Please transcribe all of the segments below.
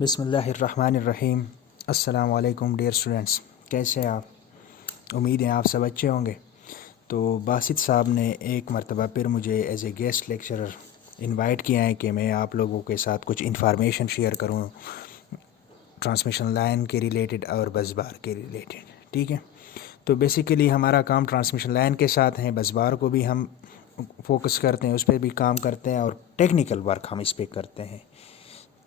बिस्मिल्लाहिर्रहमानिर्रहीम। अस्सलाम वालेकुम डियर स्टूडेंट्स, कैसे हैं आप? उम्मीद है आप सब अच्छे होंगे। तो बासित साहब ने एक मरतबा फिर मुझे as a guest lecturer invite किया है कि मैं आप लोगों के साथ कुछ इन्फॉर्मेशन शेयर करूं ट्रांसमिशन लाइन के रिलेटेड और बस बार के रिलेटेड। ठीक है, तो बेसिकली हमारा काम ट्रांसमिशन लाइन के साथ है, बस बार को भी हम फोकस करते हैं, उस पर भी काम करते हैं और टेक्निकल वर्क हम इस पर करते हैं।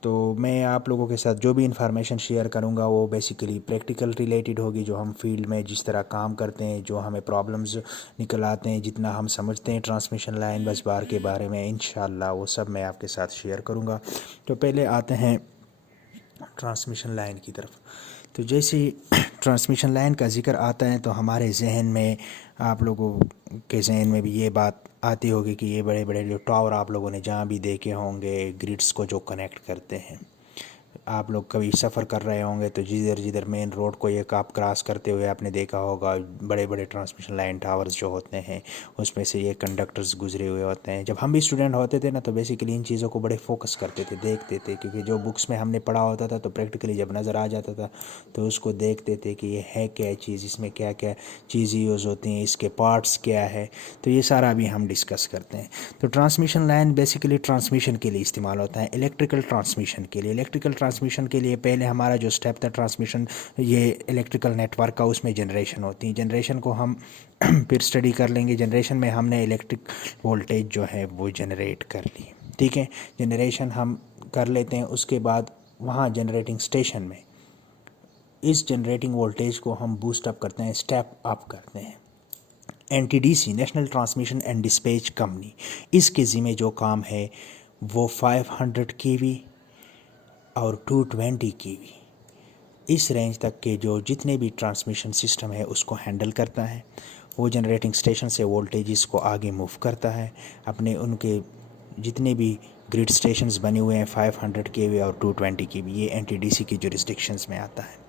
तो मैं आप लोगों के साथ जो भी इंफॉर्मेशन शेयर करूंगा वो बेसिकली प्रैक्टिकल रिलेटेड होगी, जो हम फील्ड में जिस तरह काम करते हैं, जो हमें प्रॉब्लम्स निकल आते हैं, जितना हम समझते हैं ट्रांसमिशन लाइन बस बार के बारे में, इंशाल्लाह वो सब मैं आपके साथ शेयर करूंगा। तो पहले आते हैं ट्रांसमिशन लाइन की तरफ। तो जैसे ट्रांसमिशन लाइन का ज़िक्र आता है तो हमारे जहन में, आप लोगों के जहन में भी ये बात आती होगी कि ये बड़े बड़े जो टावर आप लोगों ने जहाँ भी देखे होंगे, ग्रिड्स को जो कनेक्ट करते हैं। आप लोग कभी सफ़र कर रहे होंगे तो जिधर जिधर मेन रोड को एक आप क्रॉस करते हुए आपने देखा होगा बड़े बड़े ट्रांसमिशन लाइन टावर्स जो होते हैं, उसमें से ये कंडक्टर्स गुजरे हुए होते हैं। जब हम भी स्टूडेंट होते थे ना तो बेसिकली इन चीज़ों को बड़े फोकस करते थे, देखते थे, क्योंकि जो बुक्स में हमने पढ़ा होता था तो प्रैक्टिकली जब नज़र आ जाता था तो उसको देखते थे कि ये है क्या चीज़, इसमें क्या क्या चीज़ें यूज़ होती हैं, इसके पार्ट्स क्या है। तो ये सारा अभी हम डिस्कस करते हैं। तो ट्रांसमिशन लाइन बेसिकली ट्रांसमिशन के लिए इस्तेमाल होता है, इलेक्ट्रिकल ट्रांसमिशन के लिए। इलेक्ट्रिकल ट्रांसमिशन के लिए पहले हमारा जो स्टेप था ट्रांसमिशन, ये इलेक्ट्रिकल नेटवर्क का, उसमें जनरेशन होती है। जनरेशन को हम फिर स्टडी कर लेंगे। जनरेशन में हमने इलेक्ट्रिक वोल्टेज जो है वो जनरेट कर ली। ठीक है, जनरेशन हम कर लेते हैं, उसके बाद वहाँ जनरेटिंग स्टेशन में इस जनरेटिंग वोल्टेज को हम बूस्ट अप करते हैं, स्टेप अप करते हैं। NTDC, national transmission and dispatch company, इसके ज़िम्मे जो काम है वो 500 केवी और 220 केवी इस रेंज तक के जो जितने भी ट्रांसमिशन सिस्टम है उसको हैंडल करता है। वो जनरेटिंग स्टेशन से वोल्टेजेस को आगे मूव करता है अपने उनके जितने भी ग्रिड स्टेशंस बने हुए हैं 500 केवी और 220 केवी, ये एनटीडीसी की जुरिस्डिक्शंस में आता है।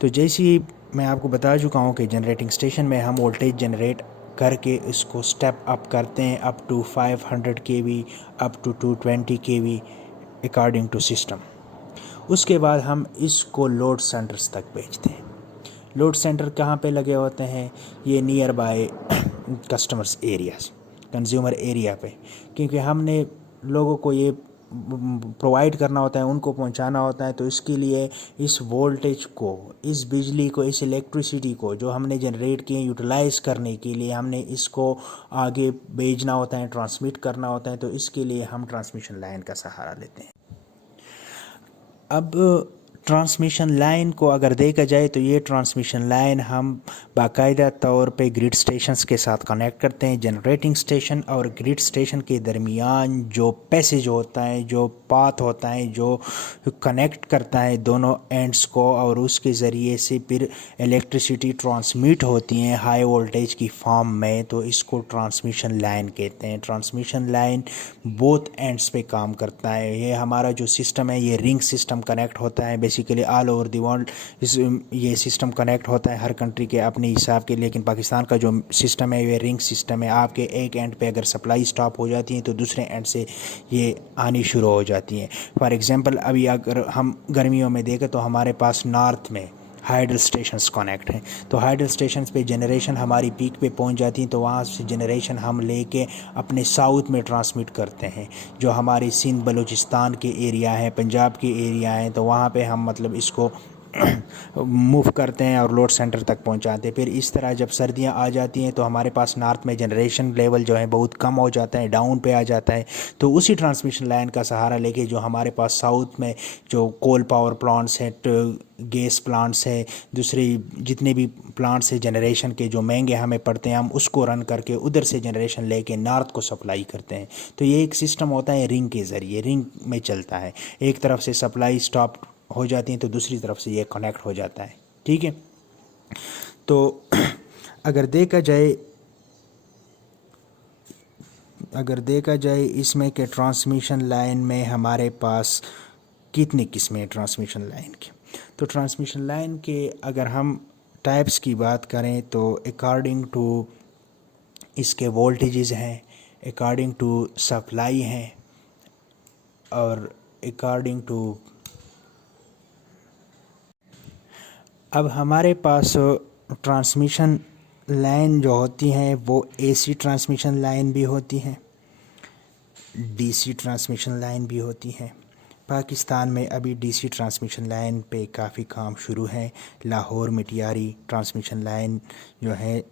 तो जैसे ही मैं आपको बता चुका हूँ कि जनरेटिंग स्टेशन में हम वोल्टेज जनरेट करके इसको स्टेप अप करते हैं up to 500 KV, up to 220 KV according to system. उसके बाद हम इसको लोड सेंटर्स तक भेजते हैं। लोड सेंटर कहाँ पे लगे होते हैं? ये near by customers areas, consumer area पे, क्योंकि हमने लोगों को ये प्रोवाइड करना होता है, उनको पहुंचाना होता है। तो इसके लिए इस वोल्टेज को, इस बिजली को, इस इलेक्ट्रिसिटी को जो हमने जनरेट किए यूटिलाइज करने के लिए हमने इसको आगे भेजना होता है, ट्रांसमिट करना होता है। तो इसके लिए हम ट्रांसमिशन लाइन का सहारा लेते हैं। अब ट्रांसमिशन लाइन को अगर देखा जाए तो ये ट्रांसमिशन लाइन हम बाकायदा तौर पे ग्रिड स्टेशंस के साथ कनेक्ट करते हैं। जनरेटिंग स्टेशन और ग्रिड स्टेशन के दरमियान जो पैसेज होता है, जो पाथ होता है, जो कनेक्ट करता है दोनों एंड्स को, और उसके ज़रिए से फिर इलेक्ट्रिसिटी ट्रांसमिट होती है हाई वोल्टेज की फॉर्म में, तो इसको ट्रांसमिशन लाइन कहते हैं। ट्रांसमिशन लाइन बोथ एंड्स पे काम करता है। ये हमारा जो सिस्टम है ये रिंग सिस्टम कनेक्ट होता है basically all over the world. ये सिस्टम कनेक्ट होता है हर कंट्री के अपने हिसाब के, लेकिन पाकिस्तान का जो सिस्टम है ये रिंग सिस्टम है। आपके एक एंड पे अगर सप्लाई स्टॉप हो जाती है तो दूसरे एंड से ये आनी शुरू हो जाती है। फॉर एग्जांपल अभी अगर हम गर्मियों में देखें तो हमारे पास नॉर्थ में हाइडल स्टेशंस कनेक्ट हैं। तो हाइडल स्टेशंस पे जनरेशन हमारी पीक पे पहुंच जाती है, तो वहाँ से जनरेशन हम लेके अपने साउथ में ट्रांसमिट करते हैं। जो हमारे सिंध बलूचिस्तान के एरिया हैं, पंजाब के एरिया हैं, तो वहाँ पे हम मतलब इसको मूव करते हैं और लोड सेंटर तक पहुंचाते हैं। फिर इस तरह जब सर्दियां आ जाती हैं तो हमारे पास नॉर्थ में जनरेशन लेवल जो है बहुत कम हो जाता है, डाउन पे आ जाता है। तो उसी ट्रांसमिशन लाइन का सहारा लेके जो हमारे पास साउथ में जो कोल पावर प्लांट्स हैं, गैस प्लांट्स है, दूसरे जितने भी प्लांट्स हैं जनरेशन के जो महंगे हमें पड़ते हैं, हम उसको रन करके उधर से जनरेशन लेके नॉर्थ को सप्लाई करते हैं। तो ये एक सिस्टम होता है रिंग के ज़रिए, रिंग में चलता है। एक तरफ से सप्लाई स्टॉप हो जाती है तो दूसरी तरफ से ये कनेक्ट हो जाता है। ठीक है, तो अगर देखा जाए इसमें कि ट्रांसमिशन लाइन में हमारे पास कितनी किस्में हैं ट्रांसमिशन लाइन की। तो ट्रांसमिशन लाइन के अगर हम टाइप्स की बात करें तो अकॉर्डिंग टू इसके वोल्टेजेस हैं, अकॉर्डिंग टू सप्लाई हैं, और अकॉर्डिंग टू अब हमारे पास ट्रांसमिशन लाइन जो होती हैं वो एसी ट्रांसमिशन लाइन भी होती हैं, डीसी ट्रांसमिशन लाइन भी होती हैं। पाकिस्तान में अभी डीसी ट्रांसमिशन लाइन पे काफ़ी काम शुरू है। लाहौर मिटियारी ट्रांसमिशन लाइन जो है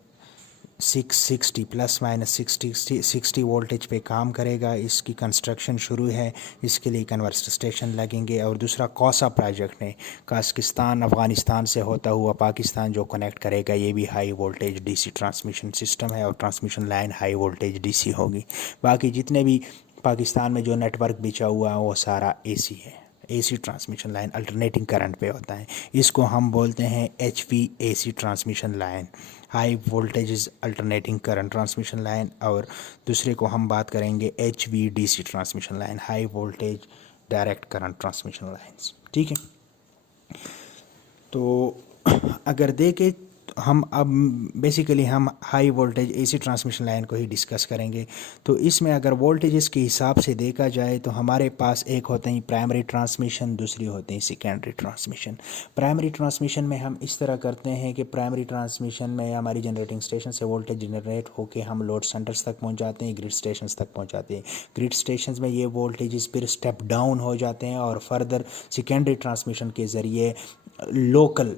660 प्लस माइनस 60 वोल्टेज पे काम करेगा। इसकी कंस्ट्रक्शन शुरू है, इसके लिए कन्वर्टर स्टेशन लगेंगे। और दूसरा कौसा प्रोजेक्ट है, काज़किस्तान अफ़गानिस्तान से होता हुआ पाकिस्तान जो कनेक्ट करेगा, ये भी high voltage DC transmission system है और transmission line high voltage DC होगी। बाकी जितने भी पाकिस्तान में जो नेटवर्क बिछा हुआ है वो सारा एसी है, AC transmission line alternating current पे होता है। इसको हम बोलते हैं HV AC transmission line, high voltage alternating current transmission line. और दूसरे को हम बात करेंगे HV DC transmission line, high voltage direct current transmission lines. ठीक है, तो अगर देखें हम अब बेसिकली हम high voltage AC transmission line को ही डिस्कस करेंगे। तो इसमें अगर वोल्टेजेस के हिसाब से देखा जाए तो हमारे पास एक होते हैं प्राइमरी ट्रांसमिशन, दूसरी होते हैं सेकेंडरी ट्रांसमिशन। प्राइमरी ट्रांसमिशन में हम इस तरह करते हैं कि प्राइमरी ट्रांसमिशन में हमारी जनरेटिंग स्टेशन से वोल्टेज जनरेट होकर हम लोड सेंटर्स तक पहुँच जाते हैं, ग्रिड स्टेशन तक पहुँच जाते हैं। ग्रिड स्टेशन में ये वोल्टेजेस फिर स्टेप डाउन हो जाते हैं और फर्दर सेकेंडरी ट्रांसमिशन के ज़रिए लोकल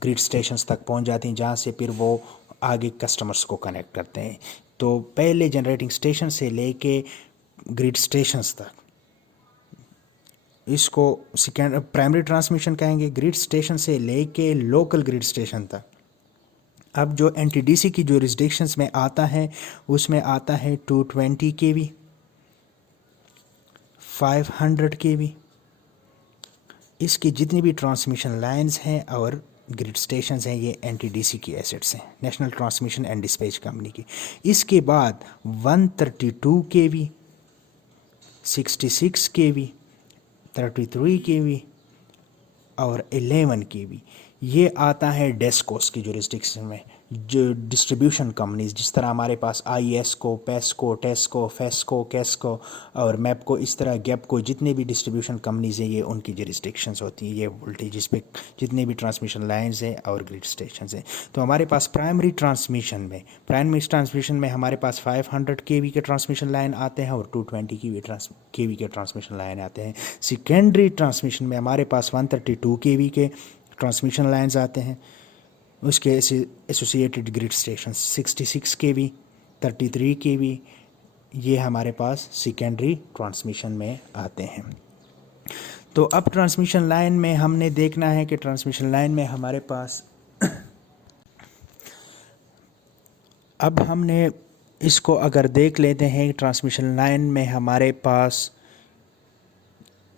ग्रिड स्टेशंस तक पहुंच जाती हैं, जहां से फिर वो आगे कस्टमर्स को कनेक्ट करते हैं। तो पहले जनरेटिंग स्टेशन से लेके ग्रिड स्टेशंस तक इसको सेकेंड प्राइमरी ट्रांसमिशन कहेंगे। ग्रिड स्टेशन से लेके लोकल ग्रिड स्टेशन तक अब जो एनटीडीसी की जुरिसडिक्शंस में आता है उसमें आता है 220 केवी, 500 केवी। इसकी जितनी भी ट्रांसमिशन लाइंस हैं और ग्रिड स्टेशंस हैं ये एनटीडीसी की एसेट्स हैं, national transmission and dispatch company की। इसके बाद 132 केवी, 66 केवी, 33 केवी और 11 केवी ये आता है डेस्कोस की जुरिसडिक्शन में, जो डिस्ट्रीब्यूशन कंपनीज जिस तरह हमारे पास आईएसको, पेस्को, टेस्को, फेस्को, केस्को और मैपको, इस तरह गैपको, जितने भी डिस्ट्रीब्यूशन कंपनीज हैं ये उनकी जुरिसडिक्शंस होती हैं। ये वोल्टेज पे जितने भी ट्रांसमिशन लाइंस हैं और ग्रिड स्टेशन हैं। तो हमारे पास प्राइमरी ट्रांसमिशन में हमारे पास 500 केवी के ट्रांसमिशन लाइन आते हैं और 220 केवी के ट्रांसमिशन लाइन आते हैं। सेकेंडरी ट्रांसमिशन में हमारे पास 132 केवी के ट्रांसमिशन लाइंस आते हैं, उसके एसोसिएटेड ग्रिड स्टेशन 66 केवी, 33 केवी ये हमारे पास सेकेंडरी ट्रांसमिशन में आते हैं। तो अब ट्रांसमिशन लाइन में हमने देखना है कि ट्रांसमिशन लाइन में हमारे पास अब हमने इसको अगर देख लेते हैं ट्रांसमिशन लाइन में हमारे पास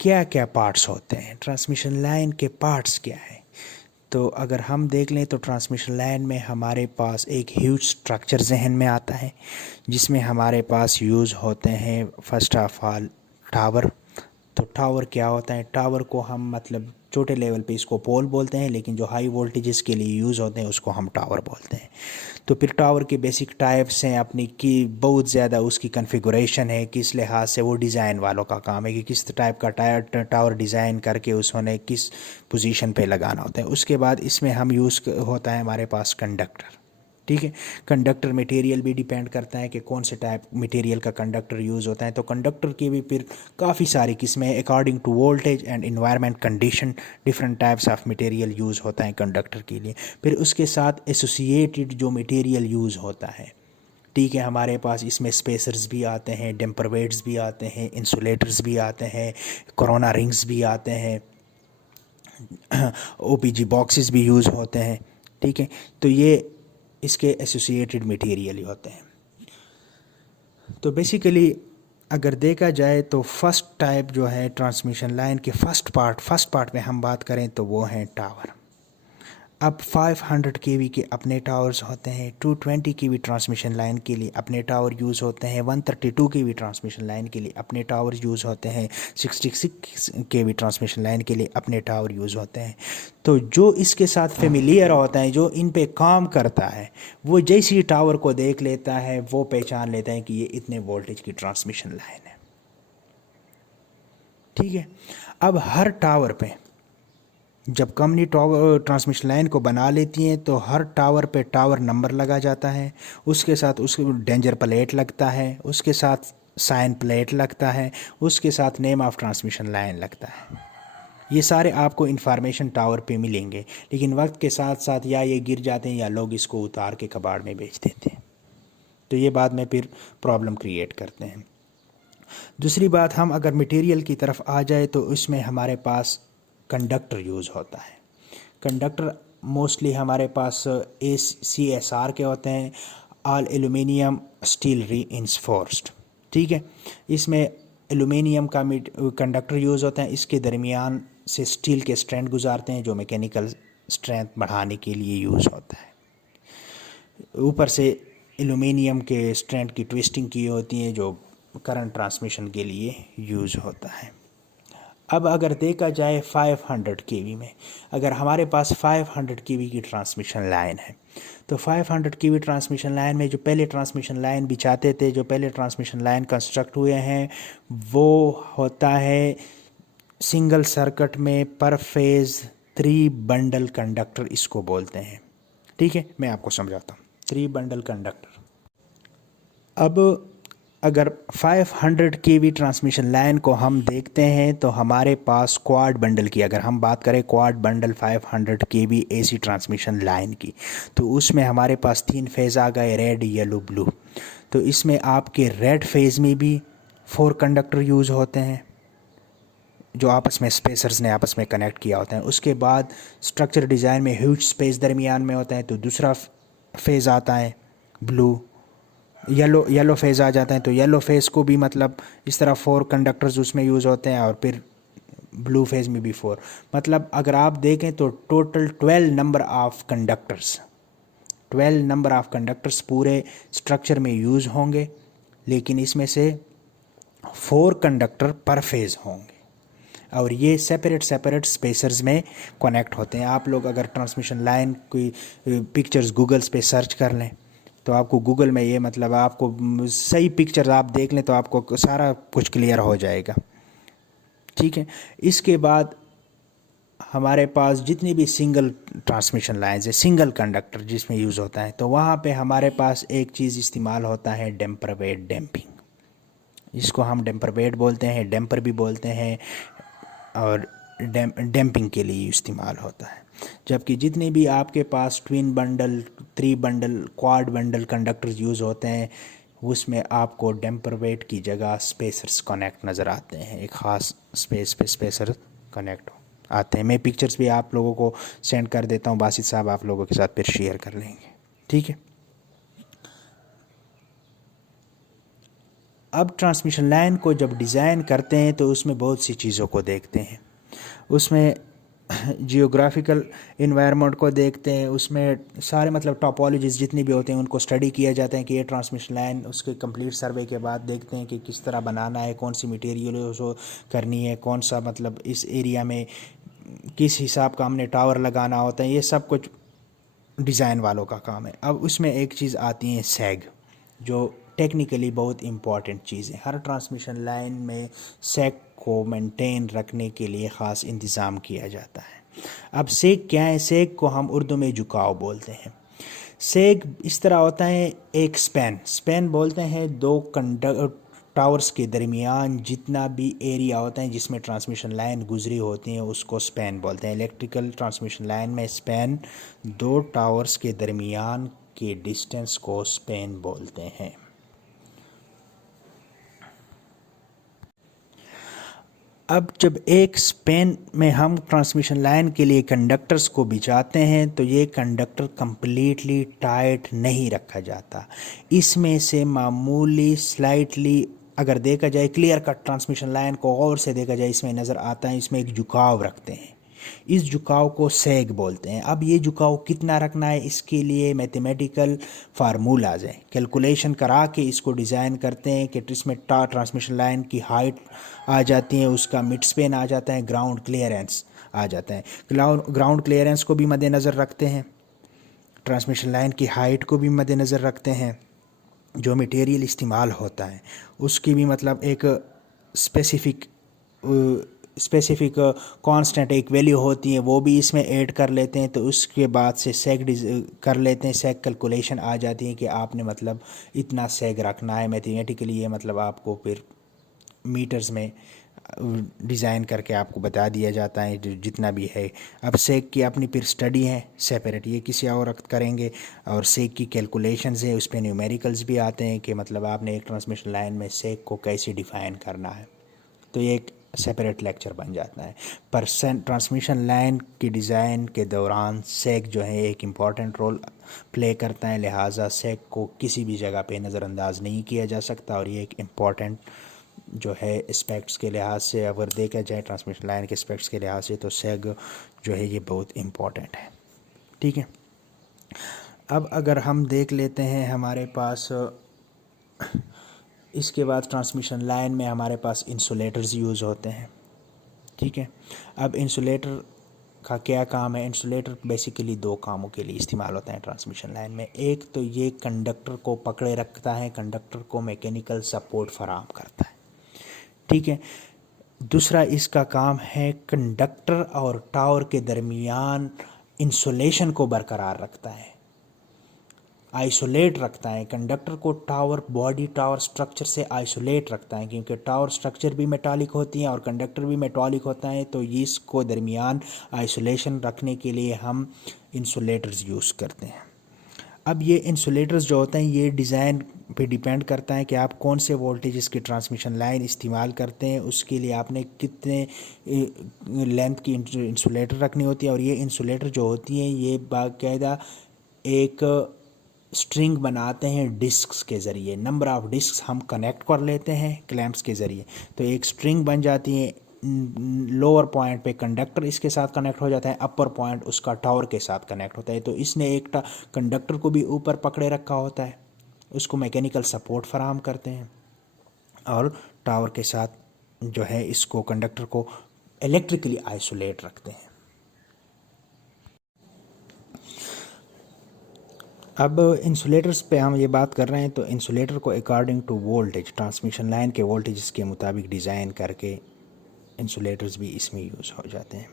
क्या क्या पार्ट्स होते हैं, ट्रांसमिशन लाइन के पार्ट्स क्या हैं। तो अगर हम देख लें तो ट्रांसमिशन लाइन में हमारे पास एक ह्यूज स्ट्रक्चर जहन में आता है जिसमें हमारे पास यूज़ होते हैं फर्स्ट ऑफ ऑल टावर। तो टावर क्या होता है, टावर को हम मतलब छोटे लेवल पे इसको पोल बोलते हैं, लेकिन जो हाई वोल्टेजेस के लिए यूज़ होते हैं उसको हम टावर बोलते हैं। तो फिर टावर के बेसिक टाइप्स हैं अपनी की बहुत ज़्यादा, उसकी कन्फिगुरेशन है, किस लिहाज से वो डिज़ाइन वालों का काम है कि किस टाइप का टावर डिज़ाइन करके उसने किस पोजीशन पे लगाना होता है। उसके बाद इसमें हम यूज़ होता है हमारे पास कंडक्टर। ठीक है, कंडक्टर मटेरियल भी डिपेंड करता है कि कौन से टाइप मटेरियल का कंडक्टर यूज़ होता है। तो कंडक्टर की भी फिर काफ़ी सारी किस्में हैं, according to voltage and environment condition different types of material use होता है कंडक्टर के लिए। फिर उसके साथ एसोसिएटेड जो मटेरियल यूज़ होता है, ठीक है, हमारे पास इसमें स्पेसर्स भी आते हैं, डेम्पर वेट्स भी आते हैं, इंसुलेटर्स भी आते हैं, कोरोना रिंग्स भी आते हैं, ओपीजी बॉक्सेस भी यूज़ होते हैं। ठीक है, तो ये इसके एसोसिएटेड मटेरियल ही होते हैं। तो बेसिकली अगर देखा जाए तो फर्स्ट टाइप जो है ट्रांसमिशन लाइन के फर्स्ट पार्ट में हम बात करें तो वो है टावर। अब 500 केवी के अपने टावर्स होते हैं, 220 केवी ट्रांसमिशन लाइन के लिए अपने टावर यूज़ होते हैं, 132 केवी ट्रांसमिशन लाइन के लिए अपने टावर यूज़ होते हैं, 66 केवी ट्रांसमिशन लाइन के लिए अपने टावर यूज़ होते हैं। तो जो इसके साथ फेमिलियर होता है, जो इन पे काम करता है, वो जैसी टावर को देख लेता है वो पहचान लेता है कि ये इतने वोल्टेज की ट्रांसमिशन लाइन है। ठीक है, अब हर टावर पे जब कंपनी टावर ट्रांसमिशन लाइन को बना लेती हैं तो हर टावर पे टावर नंबर लगा जाता है, उसके साथ उसके डेंजर प्लेट लगता है, उसके साथ साइन प्लेट लगता है, उसके साथ नेम ऑफ ट्रांसमिशन लाइन लगता है। ये सारे आपको इन्फॉर्मेशन टावर पे मिलेंगे, लेकिन वक्त के साथ साथ या ये गिर जाते हैं या लोग इसको उतार के कबाड़ में बेच देते हैं, तो ये बाद में फिर प्रॉब्लम क्रिएट करते हैं। दूसरी बात, हम अगर मटेरियल की तरफ आ जाए तो इसमें हमारे पास कंडक्टर यूज़ होता है। कंडक्टर मोस्टली हमारे पास CSR के होते हैं, ऑल एल्यूमिनियम स्टील रीइंफोर्स्ड। ठीक है, इसमें एल्यूमिनियम का कंडक्टर यूज़ होता है, इसके दरमियान से स्टील के स्ट्रैंड गुजारते हैं जो मैकेनिकल स्ट्रेंथ बढ़ाने के लिए यूज़ होता है। ऊपर से एल्यूमिनियम के स्ट्रैंड की ट्विस्टिंग की होती है जो करंट ट्रांसमिशन के लिए यूज़ होता है। अब अगर देखा जाए 500 केवी में, अगर हमारे पास 500 केवी की ट्रांसमिशन लाइन है तो 500 केवी ट्रांसमिशन लाइन में जो पहले ट्रांसमिशन लाइन बिछाते थे, जो पहले ट्रांसमिशन लाइन कंस्ट्रक्ट हुए हैं, वो होता है सिंगल सर्किट में पर फेज़ 3 बंडल कंडक्टर इसको बोलते हैं। ठीक है, मैं आपको समझाता हूँ। 3 बंडल कंडक्टर। अब अगर 500 केवी ट्रांसमिशन लाइन को हम देखते हैं तो हमारे पास क्वाड बंडल की, अगर हम बात करें क्वाड बंडल 500 केवी AC ट्रांसमिशन लाइन की, तो उसमें हमारे पास 3 फेज़ आ गए, रेड, येलो, ब्लू। तो इसमें आपके रेड फेज़ में भी 4 कंडक्टर यूज़ होते हैं जो आपस में स्पेसर्स ने आपस में कनेक्ट किया होता है। उसके बाद स्ट्रक्चर डिज़ाइन में ह्यूज स्पेस दरमियान में होता है, तो दूसरा फेज़ आता है ब्लू। येलो फेज़ आ जाता है तो येलो फेज़ को भी मतलब इस तरह 4 कंडक्टर्स उसमें यूज़ होते हैं, और फिर ब्लू फेज़ में भी 4। मतलब अगर आप देखें तो टोटल 12 नंबर ऑफ कंडक्टर्स पूरे स्ट्रक्चर में यूज़ होंगे, लेकिन इसमें से 4 कंडक्टर पर फेज़ होंगे और ये सेपरेट स्पेसर्स में कनेक्ट होते हैं। आप लोग अगर ट्रांसमिशन लाइन की पिक्चर्स गूगल्स पे सर्च कर लें तो आपको गूगल में ये मतलब आपको सही पिक्चर आप देख लें तो आपको सारा कुछ क्लियर हो जाएगा। ठीक है, इसके बाद हमारे पास जितनी भी सिंगल ट्रांसमिशन लाइन्स है, सिंगल कंडक्टर जिसमें यूज़ होता है, तो वहाँ पे हमारे पास एक चीज़ इस्तेमाल होता है डैम्पर वेट डैम्पिंग। इसको हम डैम्पर वेट बोलते हैं, डैम्पर भी बोलते हैं, और डैम्पिंग के लिए इस्तेमाल होता है। जबकि जितने भी आपके पास twin bundle, 3 bundle, quad bundle conductors use होते हैं, उसमें आपको डैम्पर वेट की जगह स्पेसर्स कनेक्ट नज़र आते हैं। एक ख़ास स्पेस पे स्पेसर कनेक्ट आते हैं। मैं पिक्चर्स भी आप लोगों को सेंड कर देता हूँ, बासित साहब आप लोगों के साथ फिर शेयर कर लेंगे। ठीक है, अब ट्रांसमिशन लाइन को जब डिज़ाइन करते हैं तो उसमें बहुत सी चीज़ों को देखते हैं। उसमें जियोग्राफिकल इन्वायरमेंट को देखते हैं, उसमें सारे मतलब टॉपोलॉजीज जितनी भी होते हैं उनको स्टडी किया जाता है कि ये ट्रांसमिशन लाइन, उसके कंप्लीट सर्वे के बाद देखते हैं कि किस तरह बनाना है, कौन सी मटेरियल उसको करनी है, कौन सा मतलब इस एरिया में किस हिसाब का हमने टावर लगाना होता है, ये सब कुछ डिज़ाइन वालों का काम है। अब उसमें एक चीज़ आती है सैग, जो टेक्निकली बहुत इम्पॉर्टेंट चीज़ है। हर ट्रांसमिशन लाइन में सैग को मेंटेन रखने के लिए ख़ास इंतज़ाम किया जाता है। अब सेग क्या है? सेग को हम उर्दू में झुकाव बोलते हैं। सेग इस तरह होता है, एक स्पैन बोलते हैं 2 टावर्स के दरमियान जितना भी एरिया होता है जिसमें ट्रांसमिशन लाइन गुजरी होती है उसको स्पैन बोलते हैं। इलेक्ट्रिकल ट्रांसमिशन लाइन में स्पैन 2 टावर्स के दरमियान के डिस्टेंस को स्पैन बोलते हैं। अब जब एक स्पैन में हम ट्रांसमिशन लाइन के लिए कंडक्टर्स को बिछाते हैं तो ये कंडक्टर कंप्लीटली टाइट नहीं रखा जाता। इसमें से मामूली स्लाइटली अगर देखा जाए, क्लियर कट ट्रांसमिशन लाइन को और से देखा जाए, इसमें नज़र आता है इसमें एक झुकाव रखते हैं। इस झुकाव को सैग बोलते हैं। अब ये झुकाव कितना रखना है, इसके लिए मैथमेटिकल फार्मूलाज हैं, कैलकुलेशन करा के इसको डिज़ाइन करते हैं कि इसमें ट्रांसमिशन लाइन की हाइट आ जाती है, उसका मिड स्पेन आ जाता है, ग्राउंड क्लियरेंस आ जाता है। ग्राउंड क्लियरेंस को भी मद्देनज़र रखते हैं, ट्रांसमिशन लाइन की हाइट को भी मद्देनज़र रखते हैं, जो मटेरियल इस्तेमाल होता है उसकी भी मतलब एक स्पेसिफ़िक स्पेसिफिक कांस्टेंट एक वैल्यू होती है वो भी इसमें ऐड कर लेते हैं, तो उसके बाद से सेक कर लेते हैं, सेक कैलकुलेशन आ जाती है कि आपने मतलब इतना सेक रखना है मैथमेटिकली, ये मतलब आपको फिर मीटर्स में डिज़ाइन करके आपको बता दिया जाता है जो जितना भी है। अब सेक की अपनी फिर स्टडी है सेपरेट, ये किसी और वक्त करेंगे। और सेक की कैलकुलेशंस है, उस पर न्यूमेरिकल्स भी आते हैं कि मतलब आपने एक ट्रांसमिशन लाइन में सेक को कैसे डिफ़ाइन करना है, तो ये एक सेपरेट लेक्चर बन जाता है। पर ट्रांसमिशन लाइन की डिज़ाइन के दौरान सेक जो है एक इम्पॉर्टेंट रोल प्ले करता है, लिहाजा सेक को किसी भी जगह पे नज़रअंदाज नहीं किया जा सकता। और ये एक इम्पॉर्टेंट जो है एस्पेक्ट्स के लिहाज से, अगर देखा जाए ट्रांसमिशन लाइन के एस्पेक्ट्स के लिहाज से, तो सेग जो है ये बहुत इम्पॉर्टेंट है। ठीक है, अब अगर हम देख लेते हैं हमारे पास इसके बाद ट्रांसमिशन लाइन में हमारे पास इंसुलेटर्स यूज़ होते हैं। ठीक है, अब इंसुलेटर का क्या काम है? इंसुलेटर बेसिकली दो कामों के लिए इस्तेमाल होता है ट्रांसमिशन लाइन में। एक तो ये कंडक्टर को पकड़े रखता है, कंडक्टर को मैकेनिकल सपोर्ट फराहम करता है। ठीक है, दूसरा इसका काम है कंडक्टर और टावर के दरमियान इंसुलेशन को बरकरार रखता है, आइसोलेट रखता है। कंडक्टर को टावर बॉडी टावर स्ट्रक्चर से आइसोलेट रखता है, क्योंकि टावर स्ट्रक्चर भी मेटालिक होती हैं और कंडक्टर भी मेटालिक होता है, तो इसको दरमियान आइसोलेशन रखने के लिए हम इंसुलेटर्स यूज़ करते हैं। अब ये इंसुलेटर्स जो होते हैं ये डिज़ाइन पे डिपेंड करता है कि आप कौन से वोल्टेज की ट्रांसमिशन लाइन इस्तेमाल करते हैं, उसके लिए आपने कितने लेंथ की इंसुलेटर रखनी होती है। और ये इंसुलेटर जो होती हैं ये बाकायदा एक स्ट्रिंग बनाते हैं डिस्क्स के ज़रिए, नंबर ऑफ़ डिस्क्स हम कनेक्ट कर लेते हैं क्लैंप्स के ज़रिए, तो एक स्ट्रिंग बन जाती है। लोअर पॉइंट पे कंडक्टर इसके साथ कनेक्ट हो जाता है, अपर पॉइंट उसका टावर के साथ कनेक्ट होता है, तो इसने एक कंडक्टर को भी ऊपर पकड़े रखा होता है, उसको मैकेनिकल सपोर्ट फराहम करते हैं, और टावर के साथ जो है इसको कंडक्टर को इलेक्ट्रिकली आइसोलेट रखते हैं। अब इंसुलेटर्स पे हम ये बात कर रहे हैं, तो इंसुलेटर को according to voltage transmission line के वोल्टेज के मुताबिक डिज़ाइन करके इंसुलेटर्स भी इसमें यूज़ हो जाते हैं।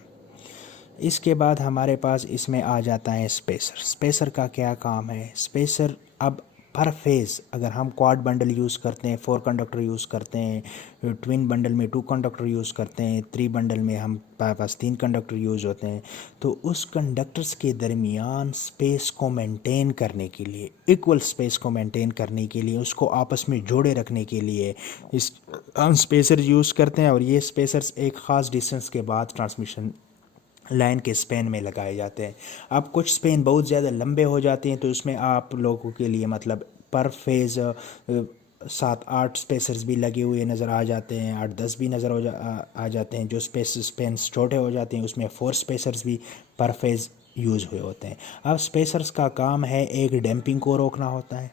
इसके बाद हमारे पास इसमें आ जाता है स्पेसर। स्पेसर का क्या काम है? स्पेसर अब पर फेज़ अगर हम क्वाड बंडल यूज़ करते हैं, 4 कंडक्टर यूज़ करते हैं, ट्विन बंडल में 2 कंडक्टर यूज़ करते हैं, 3 बंडल में हम पास 3 कंडक्टर यूज़ होते हैं, तो उस कंडक्टर्स के दरमियान स्पेस को मेंटेन करने के लिए, इक्वल स्पेस को मेंटेन करने के लिए, उसको आपस में जोड़े रखने के लिए इस हम स्पेसर यूज़ करते हैं। और ये स्पेसर्स एक ख़ास डिस्टेंस के बाद ट्रांसमिशन लाइन के स्पेन में लगाए जाते हैं। अब कुछ स्पेन बहुत ज़्यादा लंबे हो जाते हैं, तो उसमें आप लोगों के लिए मतलब पर फेज़ 7-8 स्पेसर्स भी लगे हुए नज़र आ जाते हैं, 8-10 भी नज़र आ जाते हैं। जो स्पेन्स छोटे हो जाते हैं उसमें 4 स्पेसर्स भी पर फेज़ यूज़ हुए होते हैं। अब स्पेसर्स का काम है, एक डैम्पिंग को रोकना होता है,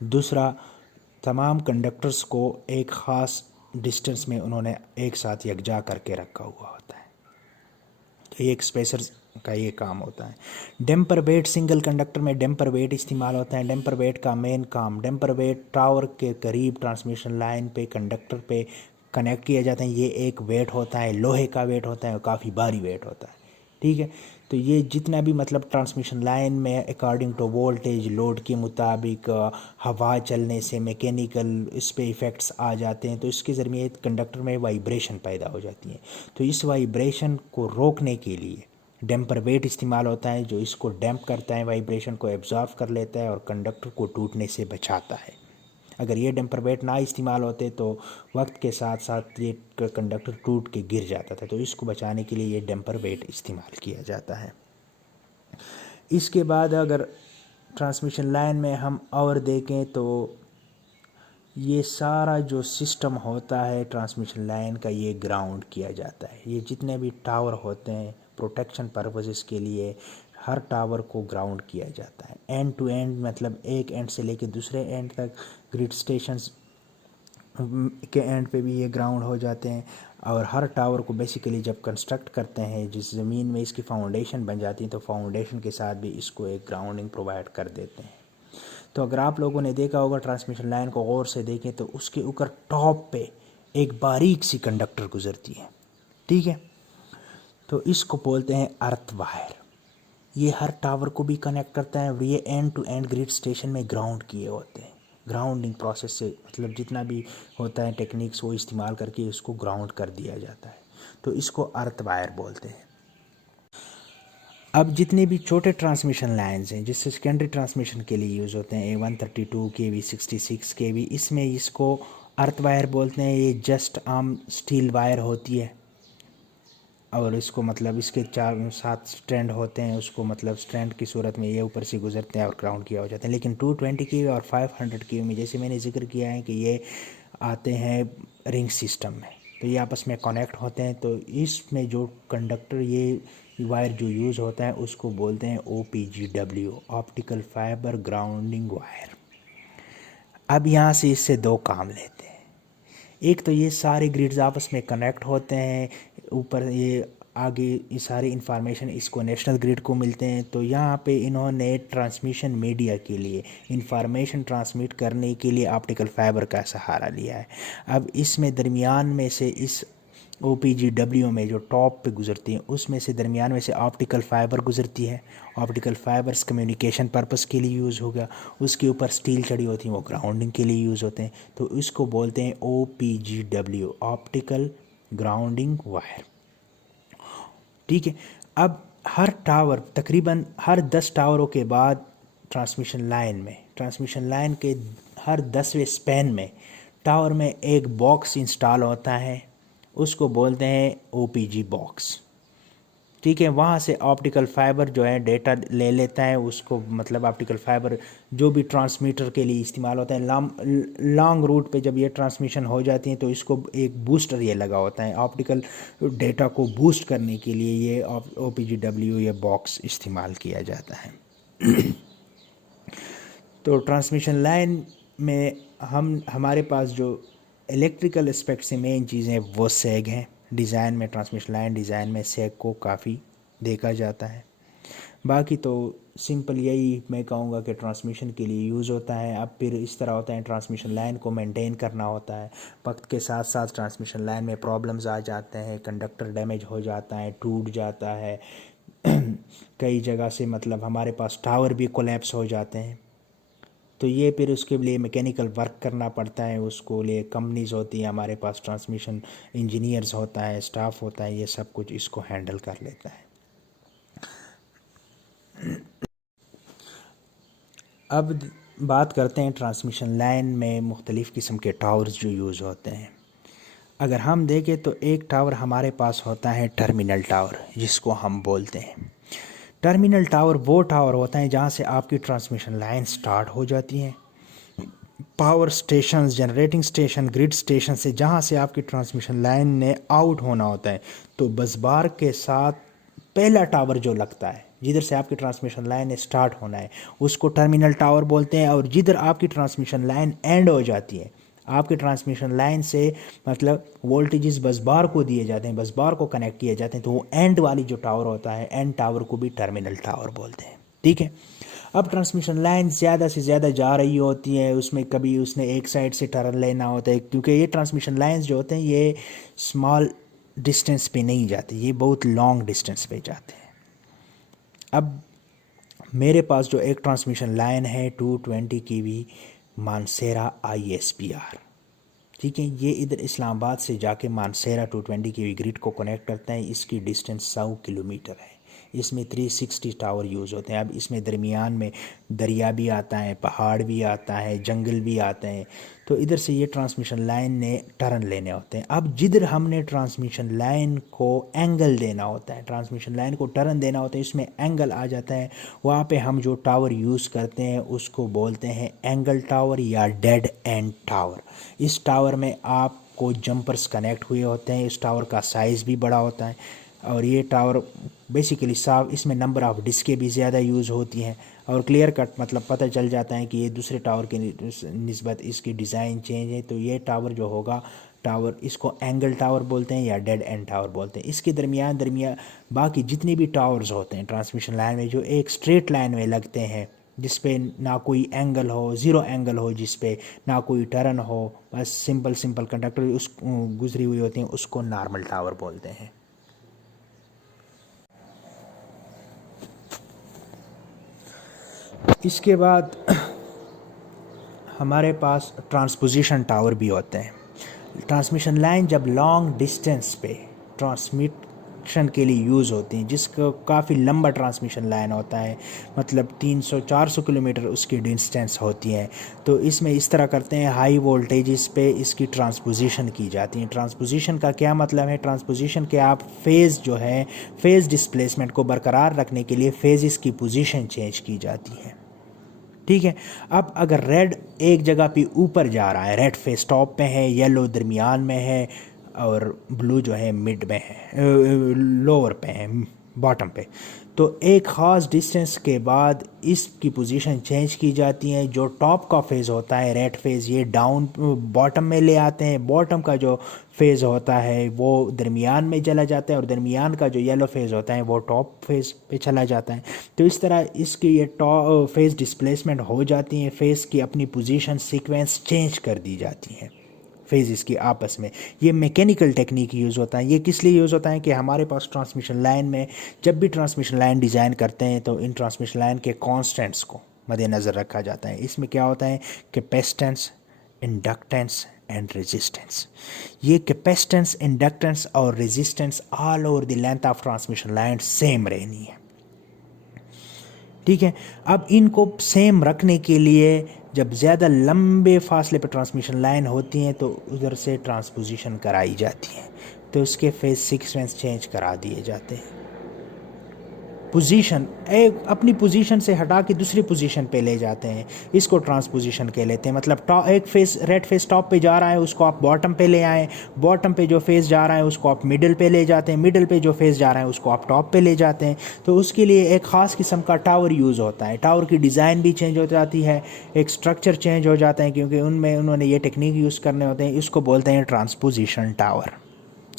दूसरा तमाम कंडक्टर्स को एक ख़ास डिस्टेंस में उन्होंने एक साथ यकजा करके रखा हुआ होता है, तो ये एक स्पेसर का ये काम होता है। डेम्पर वेट, सिंगल कंडक्टर में डेम्पर वेट इस्तेमाल होता है। डेम्पर वेट का मेन काम, डेम्पर वेट टावर के करीब ट्रांसमिशन लाइन पे कंडक्टर पे कनेक्ट किया जाता है। ये एक वेट होता है, लोहे का वेट होता है और काफ़ी भारी वेट होता है। ठीक है, तो ये जितना भी मतलब ट्रांसमिशन लाइन में अकॉर्डिंग टू वोल्टेज लोड के मुताबिक हवा चलने से मैकेनिकल इस पे इफ़ेक्ट्स आ जाते हैं, तो इसके ज़रिए कंडक्टर में वाइब्रेशन पैदा हो जाती है। तो इस वाइब्रेशन को रोकने के लिए डैम्पर वेट इस्तेमाल होता है, जो इसको डैम्प करता है, वाइब्रेशन को एब्जॉर्व कर लेता है और कंडक्टर को टूटने से बचाता है। अगर ये डैम्पर वेट ना इस्तेमाल होते तो वक्त के साथ साथ ये कंडक्टर टूट के गिर जाता था, तो इसको बचाने के लिए ये डैम्पर वेट इस्तेमाल किया जाता है। इसके बाद अगर ट्रांसमिशन लाइन में हम और देखें तो ये सारा जो सिस्टम होता है ट्रांसमिशन लाइन का, ये ग्राउंड किया जाता है। ये जितने भी टावर होते हैं प्रोटेक्शन पर्पसेस के लिए हर टावर को ग्राउंड किया जाता है, एंड टू एंड, मतलब एक एंड से लेकर दूसरे एंड तक, ग्रिड स्टेशंस के एंड पे भी ये ग्राउंड हो जाते हैं। और हर टावर को बेसिकली जब कंस्ट्रक्ट करते हैं, जिस ज़मीन में इसकी फाउंडेशन बन जाती है, तो फाउंडेशन के साथ भी इसको एक ग्राउंडिंग प्रोवाइड कर देते हैं। तो अगर आप लोगों ने देखा होगा ट्रांसमिशन लाइन को गौर से देखें तो उसके ऊपर टॉप पे एक बारीक सी कंडक्टर गुजरती है, ठीक है। तो इसको बोलते हैं अर्थ वायर। ये हर टावर को भी कनेक्ट करता है और ये end to end grid station में ग्राउंड किए होते हैं। ग्राउंडिंग प्रोसेस से मतलब जितना भी होता है टेक्निक्स वो इस्तेमाल करके इसको ग्राउंड कर दिया जाता है, तो इसको अर्थ वायर बोलते हैं। अब जितने भी छोटे ट्रांसमिशन लाइंस हैं जिससे सेकेंडरी ट्रांसमिशन के लिए यूज़ होते हैं, 132 kV 66 kV, इसमें इसको अर्थ वायर बोलते हैं। ये जस्ट आम स्टील वायर होती है और इसको मतलब इसके 4-7 स्ट्रैंड होते हैं, उसको मतलब स्ट्रैंड की सूरत में ये ऊपर से गुजरते हैं और ग्राउंड किया हो जाता है। लेकिन 220 kV और 500 kV में जैसे मैंने जिक्र किया है कि ये आते हैं रिंग सिस्टम में, तो ये आपस में कनेक्ट होते हैं। तो इसमें जो कंडक्टर ये वायर जो यूज़ होता है उसको बोलते हैं OPGW, optical fibre grounding wire. अब यहाँ से इससे दो काम लेते हैं। एक तो ये सारे ग्रिड्स आपस में कनेक्ट होते हैं, ऊपर ये आगे ये सारी इंफॉर्मेशन इसको नेशनल ग्रिड को मिलते हैं। तो यहाँ पे इन्होंने ट्रांसमिशन मीडिया के लिए इंफॉर्मेशन ट्रांसमिट करने के लिए ऑप्टिकल फाइबर का सहारा लिया है। अब इसमें दरमियान में से इस OPGW में जो टॉप पे गुजरती हैं उसमें से दरमियान में से ऑप्टिकल फाइबर गुजरती है। ऑप्टिकल फाइबर्स कम्युनिकेशन पर्पस के लिए यूज़ हो गया, उसके ऊपर स्टील चढ़ी होती हैं वो ग्राउंडिंग के लिए यूज़ होते हैं। तो इसको बोलते हैं OPGW, ऑप्टिकल ग्राउंडिंग वायर। ठीक है। अब हर टावर तकरीबन हर 10 टावरों के बाद ट्रांसमिशन लाइन के हर 10वें स्पैन में टावर में एक बॉक्स इंस्टॉल होता है, उसको बोलते हैं OPG बॉक्स। ठीक है। वहाँ से ऑप्टिकल फाइबर जो है डेटा ले लेता है, उसको मतलब ऑप्टिकल फाइबर जो भी ट्रांसमीटर के लिए इस्तेमाल होता है लॉन्ग रूट पे जब ये ट्रांसमिशन हो जाती है तो इसको एक बूस्टर ये लगा होता है, ऑप्टिकल डेटा को बूस्ट करने के लिए ये OPGW ये बॉक्स इस्तेमाल किया जाता है। तो ट्रांसमिशन लाइन में हमारे पास जो इलेक्ट्रिकल एस्पेक्ट से मेन चीज़ें वो सेग हैं। डिज़ाइन में ट्रांसमिशन लाइन डिज़ाइन में सेग को काफ़ी देखा जाता है। बाकी तो सिंपल यही मैं कहूँगा कि ट्रांसमिशन के लिए यूज़ होता है। अब फिर इस तरह होता है ट्रांसमिशन लाइन को मेंटेन करना होता है, वक्त के साथ साथ ट्रांसमिशन लाइन में प्रॉब्लम्स आ जाते हैं, कंडक्टर डैमेज हो जाता है, टूट जाता है कई जगह से मतलब हमारे पास टावर भी कोलैप्स हो जाते हैं। तो ये फिर उसके लिए मैकेनिकल वर्क करना पड़ता है, उसको लिए कंपनीज़ होती हैं, हमारे पास ट्रांसमिशन इंजीनियर्स होता है, स्टाफ होता है, ये सब कुछ इसको हैंडल कर लेता है। अब बात करते हैं ट्रांसमिशन लाइन में मुख्तलिफ़ किस्म के टावर्स जो यूज़ होते हैं। अगर हम देखें तो एक टावर हमारे पास होता है टर्मिनल टावर, जिसको हम बोलते हैं। टर्मिनल टावर वो टावर होता है जहाँ से आपकी ट्रांसमिशन लाइन स्टार्ट हो जाती है। Power station, generating station, grid station से जहाँ से आपकी ट्रांसमिशन लाइन ने आउट होना होता है, तो बसबार के साथ पहला टावर जो लगता है जिधर से आपकी ट्रांसमिशन लाइन ने स्टार्ट होना है उसको टर्मिनल टावर बोलते हैं। और जिधर आपकी ट्रांसमिशन लाइन एंड हो जाती है, आपके ट्रांसमिशन लाइन से मतलब वोल्टेजेस बसबार को दिए जाते हैं, बसबार को कनेक्ट किए जाते हैं, तो वो एंड वाली जो टावर होता है एंड टावर को भी टर्मिनल टावर बोलते हैं। ठीक है। अब ट्रांसमिशन लाइन ज़्यादा से ज़्यादा जा रही होती है, उसमें कभी उसने एक साइड से टर्न लेना होता है, क्योंकि ये ट्रांसमिशन लाइंस जो होते हैं ये स्मॉल डिस्टेंस पे नहीं जाते, ये बहुत लॉन्ग डिस्टेंस पे जाते हैं। अब मेरे पास जो एक ट्रांसमिशन लाइन है 220 kV मानसेरा ISPR, ठीक है, ये इधर इस्लामाबाद से जाके मानसेरा 220 kV ग्रिड को कनेक्ट करता है। इसकी डिस्टेंस 100 किलोमीटर है। इसमें 360 टावर यूज़ होते हैं। अब इसमें दरमियान में दरिया भी आता है, पहाड़ भी आता है, जंगल भी आते हैं, तो इधर से ये ट्रांसमिशन लाइन ने टर्न लेने होते हैं। अब जिधर हमने ट्रांसमिशन लाइन को एंगल देना होता है, ट्रांसमिशन लाइन को टर्न देना होता है, इसमें एंगल आ जाता है, वहाँ पे हम जो टावर यूज़ करते हैं उसको बोलते हैं एंगल टावर या डेड एंड टावर। इस टावर में आपको जंपर्स कनेक्ट हुए होते हैं। इस टावर का साइज़ भी बड़ा होता है और ये टावर बेसिकली साफ, इसमें नंबर ऑफ़ डिस्कें भी ज़्यादा यूज़ होती हैं और क्लियर कट मतलब पता चल जाता है कि ये दूसरे टावर के निस्बत इसकी डिज़ाइन चेंज है। तो ये टावर जो होगा, टावर इसको एंगल टावर बोलते हैं या डेड एंड टावर बोलते हैं। इसके दरमियान बाकी जितने भी टावर्स होते हैं ट्रांसमिशन लाइन में जो एक स्ट्रेट लाइन में लगते हैं जिस पे ना कोई एंगल हो, ज़ीरो एंगल हो, जिस पे ना कोई टर्न हो, बस सिंपल सिंपल कंडक्टर उस गुजरी हुई होती हैं, उसको नॉर्मल टावर बोलते हैं। इसके बाद हमारे पास ट्रांसपोजिशन टावर भी होते हैं। ट्रांसमिशन लाइन जब लॉन्ग डिस्टेंस पे ट्रांसमिशन के लिए यूज़ होती हैं, जिसका काफ़ी लंबा ट्रांसमिशन लाइन होता है, मतलब 300-400 किलोमीटर उसकी डिस्टेंस होती है, तो इसमें इस तरह करते हैं, हाई वोल्टेजेस पे इसकी ट्रांसपोजिशन की जाती है। ट्रांसपोजिशन का क्या मतलब है? ट्रांसपोजिशन के आप फेज़ जो है, फेज़ डिस्प्लेसमेंट को बरकरार रखने के लिए फेज़ की पोजीशन चेंज की जाती है। ठीक है। अब अगर रेड एक जगह पे ऊपर जा रहा है, रेड फेस टॉप पे है, येलो दरमियान में है, और ब्लू जो है मिड में है, लोअर पे है, बॉटम पे, तो एक ख़ास डिस्टेंस के बाद इसकी पोजीशन चेंज की जाती है। जो टॉप का फेज़ होता है, रेड फेज़, ये डाउन बॉटम में ले आते हैं। बॉटम का जो फेज़ होता है वो दरमियान में चला जाता है, और दरमियान का जो येलो फेज़ होता है वो टॉप फेज़ पे चला जाता है। तो इस तरह इसकी ये टॉप फेज़ डिस्प्लेसमेंट हो जाती है, फेज़ की अपनी पोजीशन सीक्वेंस चेंज कर दी जाती है फेज़ की आपस में। ये मैकेनिकल टेक्निक यूज़ होता है। ये किस लिए यूज़ होता है कि हमारे पास ट्रांसमिशन लाइन में, जब भी ट्रांसमिशन लाइन डिज़ाइन करते हैं तो इन ट्रांसमिशन लाइन के कांस्टेंट्स को मद्देनज़र रखा जाता है। इसमें क्या होता है? Capacitance, inductance and resistance. ये कैपेसिटेंस, इंडक्टेंस और resistance all over the length of transmission line same रहनी है। ठीक है। अब इनको सेम रखने के लिए जब ज़्यादा लंबे फासले पर ट्रांसमिशन लाइन होती हैं तो उधर से ट्रांसपोजिशन कराई जाती है, तो उसके फेज सीक्वेंस चेंज करा दिए जाते हैं। पोजीशन एक अपनी पोजीशन से हटा के दूसरी पोजीशन पे ले जाते हैं, इसको ट्रांसपोजिशन कह लेते हैं। मतलब एक फेस, रेड फेस टॉप पे जा रहा है, उसको आप बॉटम पे ले आए, बॉटम पे जो फेस जा रहा है उसको आप मिडिल पे ले जाते हैं, मिडिल पे जो फेस जा रहा है उसको आप टॉप पे ले जाते हैं। तो उसके लिए एक ख़ास किस्म का टावर यूज़ होता है। टावर की डिज़ाइन भी चेंज हो जाती है, एक स्ट्रक्चर चेंज हो जाता है, क्योंकि उनमें उन्होंने ये टेक्निक यूज़ करने होते हैं। इसको बोलते हैं ट्रांसपोजिशन टावर।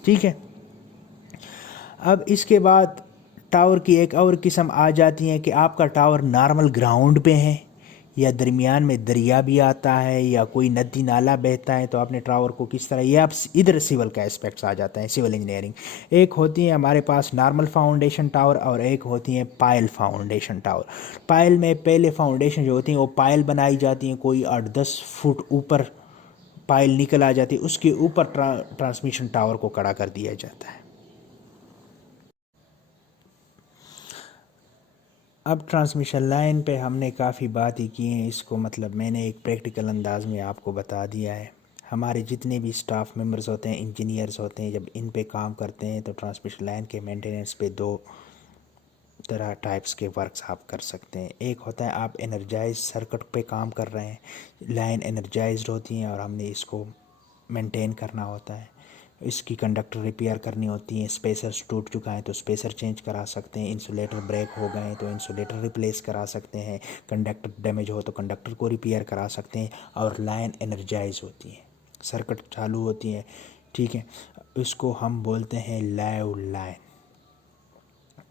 ठीक है। अब इसके बाद टावर की एक और किस्म आ जाती है कि आपका टावर नॉर्मल ग्राउंड पे है, या दरमियान में दरिया भी आता है, या कोई नदी नाला बहता है, तो आपने टावर को किस तरह, ये आप इधर सिविल का एस्पेक्ट्स आ जाता है, सिविल इंजीनियरिंग। एक होती है हमारे पास नॉर्मल फाउंडेशन टावर, और एक होती है पायल फाउंडेशन टावर। पायल में पहले फाउंडेशन जो होती है वो पायल बनाई जाती हैं, कोई 8-10 फुट ऊपर पायल निकल आ जाती है, उसके ऊपर ट्रांसमिशन टावर को खड़ा कर दिया जाता है। अब ट्रांसमिशन लाइन पे हमने काफ़ी बात ही की हैं, इसको मतलब मैंने एक प्रैक्टिकल अंदाज में आपको बता दिया है। हमारे जितने भी स्टाफ मेंबर्स होते हैं, इंजीनियर्स होते हैं, जब इन पे काम करते हैं तो ट्रांसमिशन लाइन के मेंटेनेंस पे दो तरह टाइप्स के वर्क्स आप कर सकते हैं। एक होता है आप एनर्जाइज सर्किट पे काम कर रहे हैं, लाइन एनर्जाइज्ड होती हैं और हमने इसको मेंटेन करना होता है। इसकी कंडक्टर रिपेयर करनी होती है, स्पेसर टूट चुका है तो स्पेसर चेंज करा सकते हैं, इंसुलेटर ब्रेक हो गए तो इंसुलेटर रिप्लेस करा सकते हैं, कंडक्टर डैमेज हो तो कंडक्टर को रिपेयर करा सकते हैं, और लाइन एनर्जाइज होती है, सर्किट चालू होती है। ठीक है। इसको हम बोलते हैं लाइव लाइन।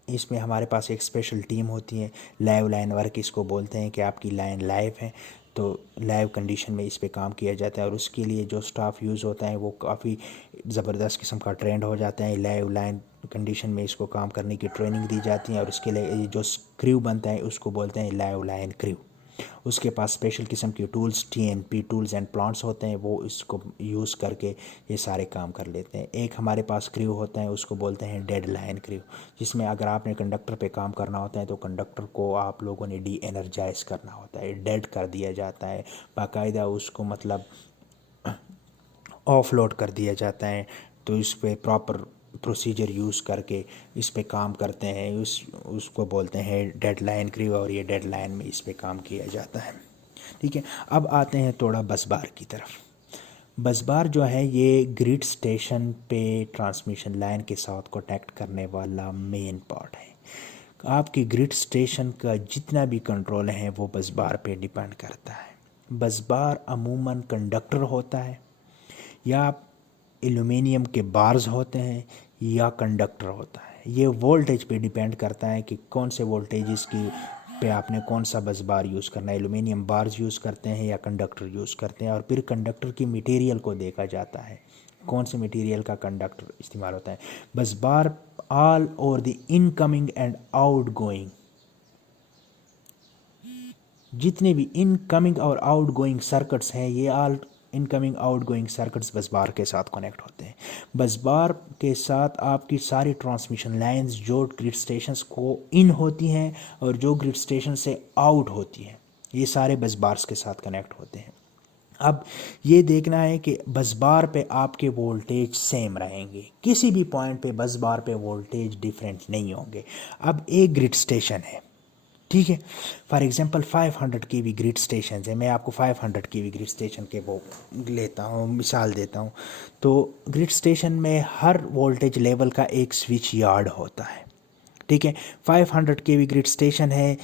इसमें हमारे पास एक स्पेशल टीम होती है, लाइव लाइन वर्क इसको बोलते हैं, कि आपकी लाइन लाइव है तो लाइव कंडीशन में इस पे काम किया जाता है। और उसके लिए जो स्टाफ यूज़ होता है वो काफ़ी ज़बरदस्त किस्म का ट्रेंड हो जाता है। लाइव लाइन कंडीशन में इसको काम करने की ट्रेनिंग दी जाती है, और उसके लिए जो क्रू बनता है उसको बोलते हैं लाइव लाइन क्रू। उसके पास स्पेशल किस्म की tools, TNP tools and plants होते हैं, वो इसको यूज़ करके ये सारे काम कर लेते हैं। एक हमारे पास क्रू होता है, उसको बोलते हैं डेड लाइन क्रू, जिसमें अगर आपने कंडक्टर पे काम करना होता है तो कंडक्टर को आप लोगों ने डी एनर्जाइज करना होता है, डेड कर दिया जाता है, बाकायदा उसको मतलब ऑफलोड कर दिया जाता है। तो इस पे प्रॉपर प्रोसीजर यूज़ करके इस पे काम करते हैं, उसको बोलते हैं डेडलाइन क्रू, और ये डेडलाइन में इस पे काम किया जाता है। ठीक है। अब आते हैं थोड़ा बस बार की तरफ। बस बार जो है ये ग्रिड स्टेशन पे ट्रांसमिशन लाइन के साथ कनेक्ट करने वाला मेन पार्ट है। आपके ग्रिड स्टेशन का जितना भी कंट्रोल है वो बस बार पे डिपेंड करता है। बस बार अमूमन कंडक्टर होता है, या एल्युमिनियम के बार्स होते हैं, या कंडक्टर होता है। ये वोल्टेज पे डिपेंड करता है कि कौन से वोल्टेज की पे आपने कौन सा बस बार यूज़ करना है, एलुमिनियम बार्स यूज़ करते हैं या कंडक्टर यूज़ करते हैं। और फिर कंडक्टर की मटेरियल को देखा जाता है, कौन से मटेरियल का कंडक्टर इस्तेमाल होता है। Busbar all over the incoming and outgoing, जितने भी इनकमिंग और आउट गोइंग सर्किट्स हैं, ये all incoming outgoing circuits busbar के साथ कनेक्ट होते हैं। बस बार के साथ आपकी सारी ट्रांसमिशन लाइंस जो ग्रिड स्टेशंस को इन होती हैं और जो ग्रिड स्टेशन से आउट होती हैं, ये सारे बस बार्स के साथ कनेक्ट होते हैं। अब ये देखना है कि बस बार पे आपके वोल्टेज सेम रहेंगे, किसी भी पॉइंट पे बस बार पे वोल्टेज डिफरेंट नहीं होंगे। अब एक ग्रिड स्टेशन है, ठीक है, for example 500 KV grid station है। मैं आपको 500 केवी ग्रिड स्टेशन के वो लेता हूँ, मिसाल देता हूँ। तो ग्रिड स्टेशन में हर वोल्टेज लेवल का एक स्विच यार्ड होता है, ठीक है। 500 केवी ग्रिड स्टेशन है,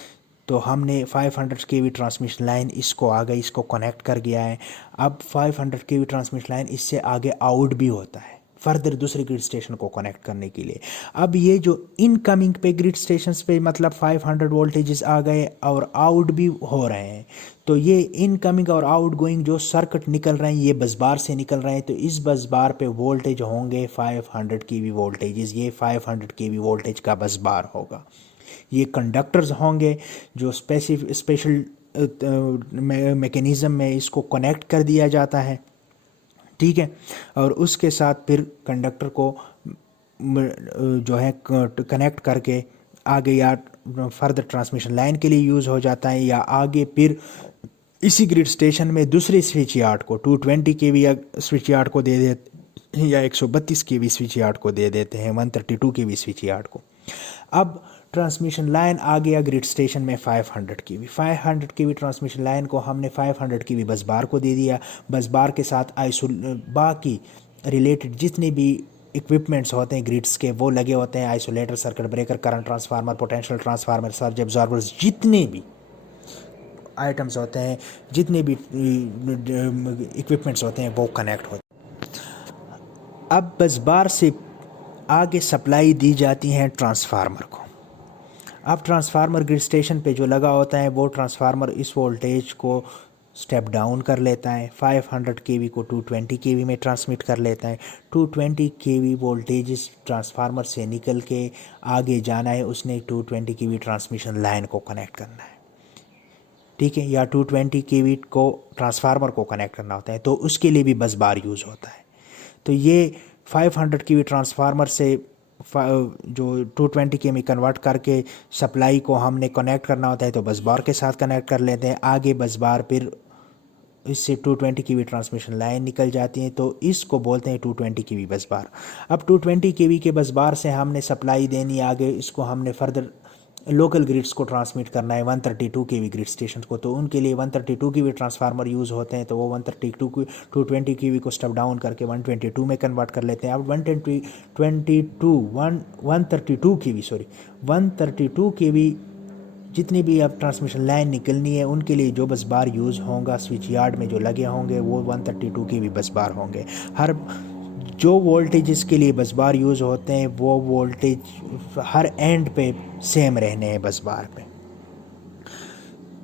तो हमने 500 केवी ट्रांसमिशन लाइन इसको आगे इसको कनेक्ट कर गया है। अब 500 केवी ट्रांसमिशन लाइन इससे आगे आउट भी होता है फर्दर दूसरे ग्रिड स्टेशन को कनेक्ट करने के लिए। अब ये जो इनकमिंग पे ग्रिड स्टेशंस पे मतलब 500 वोल्टेजेस आ गए और आउट भी हो रहे हैं, तो ये इनकमिंग और आउट गोइंग जो सर्किट निकल रहे हैं ये बस बार से निकल रहे हैं, तो इस बस बार पे वोल्टेज होंगे 500 केवी वोल्टेजेस। ये 500 केवी वोल्टेज का बस बार होगा। ये कंडक्टर्स होंगे जो स्पेशल मैकेनिज़्म में इसको कनेक्ट कर दिया जाता है, ठीक है। और उसके साथ फिर कंडक्टर को जो है कनेक्ट करके आगे या फर्दर ट्रांसमिशन लाइन के लिए यूज़ हो जाता है, या आगे फिर इसी ग्रिड स्टेशन में दूसरे स्विच यार्ड को 220 केवी या स्विच यार्ड को दे देते हैं, या 132 केवी स्विच यार्ड को दे देते हैं, 132 केवी स्विच यार्ड को। अब ट्रांसमिशन लाइन आ गया ग्रिड स्टेशन में 500 केवी। 500 केवी ट्रांसमिशन लाइन को हमने 500 केवी बस बार को दे दिया। बस बार के साथ बाकी रिलेटेड जितने भी इक्विपमेंट्स होते हैं ग्रिड्स के वो लगे होते हैं, isolator, circuit breaker, current transformer, potential transformer, surge absorbers, जितने भी आइटम्स होते हैं, जितने भी इक्विपमेंट्स होते हैं वो कनेक्ट होते हैं। अब बस बार से आगे सप्लाई दी जाती है ट्रांसफार्मर को। अब ट्रांसफार्मर ग्रिड स्टेशन पे जो लगा होता है वो ट्रांसफार्मर इस वोल्टेज को स्टेप डाउन कर लेता है, 500 केवी को 220 केवी में ट्रांसमिट कर लेता है। 220 केवी वोल्टेज इस ट्रांसफार्मर से निकल के आगे जाना है, उसने 220 केवी ट्रांसमिशन लाइन को कनेक्ट करना है, ठीक है, या 220 केवी को ट्रांसफार्मर को कनेक्ट करना होता है, तो उसके लिए भी बस बार यूज़ होता है। तो ये 500 केवी ट्रांसफार्मर से जो 220 के में कन्वर्ट करके सप्लाई को हमने कनेक्ट करना होता है, तो बस बार के साथ कनेक्ट कर लेते हैं। आगे बस बार फिर इससे 220 केवी ट्रांसमिशन लाइन निकल जाती है, तो इसको बोलते हैं 220 केवी बस बार। अब 220 केवी के बस बार से हमने सप्लाई देनी आगे, इसको हमने फर्दर लोकल ग्रिड्स को ट्रांसमिट करना है 132 केवी ग्रिड स्टेशन को, तो उनके लिए 132 केवी ट्रांसफार्मर यूज़ होते हैं, तो वो 132 को 220 केवी को स्टेप डाउन करके 122 में कन्वर्ट कर लेते हैं। अब 132 केवी जितनी भी अब ट्रांसमिशन लाइन निकलनी है उनके लिए जो बस बार यूज़ होगा स्विच यार्ड में जो लगे होंगे वो 132 केवी बस बार होंगे। हर जो वोल्टेजेस के लिए बस बार यूज़ होते हैं वो वोल्टेज हर एंड पे सेम रहने हैं बस बार पे।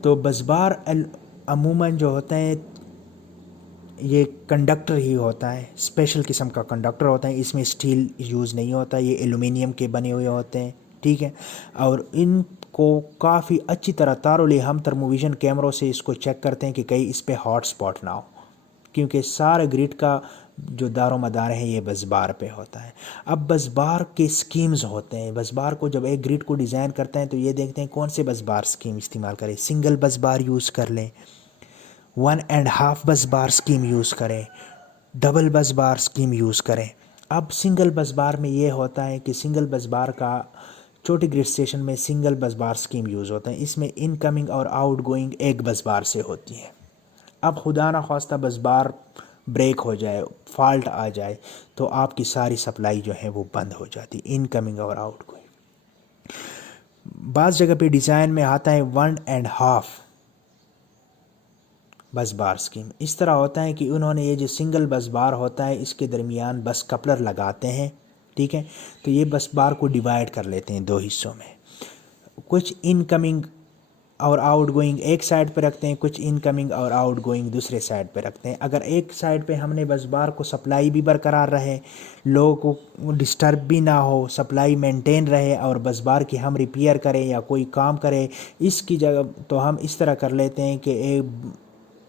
तो बस बार अमूमन जो होता है ये कंडक्टर ही होता है, स्पेशल किस्म का कंडक्टर होता है, इसमें स्टील यूज़ नहीं होता, ये एल्युमिनियम के बने हुए होते हैं, ठीक है। और इनको काफ़ी अच्छी तरह तारोले हम थर्मोविजन कैमरों से इसको चेक करते हैं कि कहीं इस पर हॉट स्पॉट ना हो, क्योंकि सारे ग्रिड का जो दारो मदार है ये बस बार पे होता है। अब बस बार के स्कीम्स होते हैं, बस बार को जब एक ग्रिड को डिज़ाइन करते हैं तो ये देखते हैं कौन से बस बार स्कीम इस्तेमाल करें। सिंगल बस बार यूज़ कर लें, 1.5 बस बार स्कीम यूज़ करें, डबल बस बार स्कीम यूज़ करें। अब सिंगल बस बार में ये होता है कि सिंगल बस बार का छोटे ग्रिड स्टेशन में सिंगल बस बार स्कीम यूज़ होता है, इसमें इनकमिंग और आउट गोइंग एक बस बार से होती है। अब खुदा ना ख्वास्ता बस बार ब्रेक हो जाए, फॉल्ट आ जाए, तो आपकी सारी सप्लाई जो है वो बंद हो जाती, इनकमिंग और आउट गोइंग। बाज़ जगह पे डिज़ाइन में आता है 1.5 बस बार स्कीम। इस तरह होता है कि उन्होंने ये जो सिंगल बस बार होता है इसके दरमियान बस कपलर लगाते हैं, ठीक है। तो ये बस बार को डिवाइड कर लेते हैं दो हिस्सों में, कुछ इनकमिंग और आउटगोइंग एक साइड पे रखते हैं, कुछ इनकमिंग और आउटगोइंग दूसरे साइड पे रखते हैं। अगर एक साइड पे हमने बस बार को सप्लाई भी बरकरार रहे, लोगों को डिस्टर्ब भी ना हो, सप्लाई मेंटेन रहे और बस बार की हम रिपेयर करें या कोई काम करें, इसकी जगह तो हम इस तरह कर लेते हैं कि एक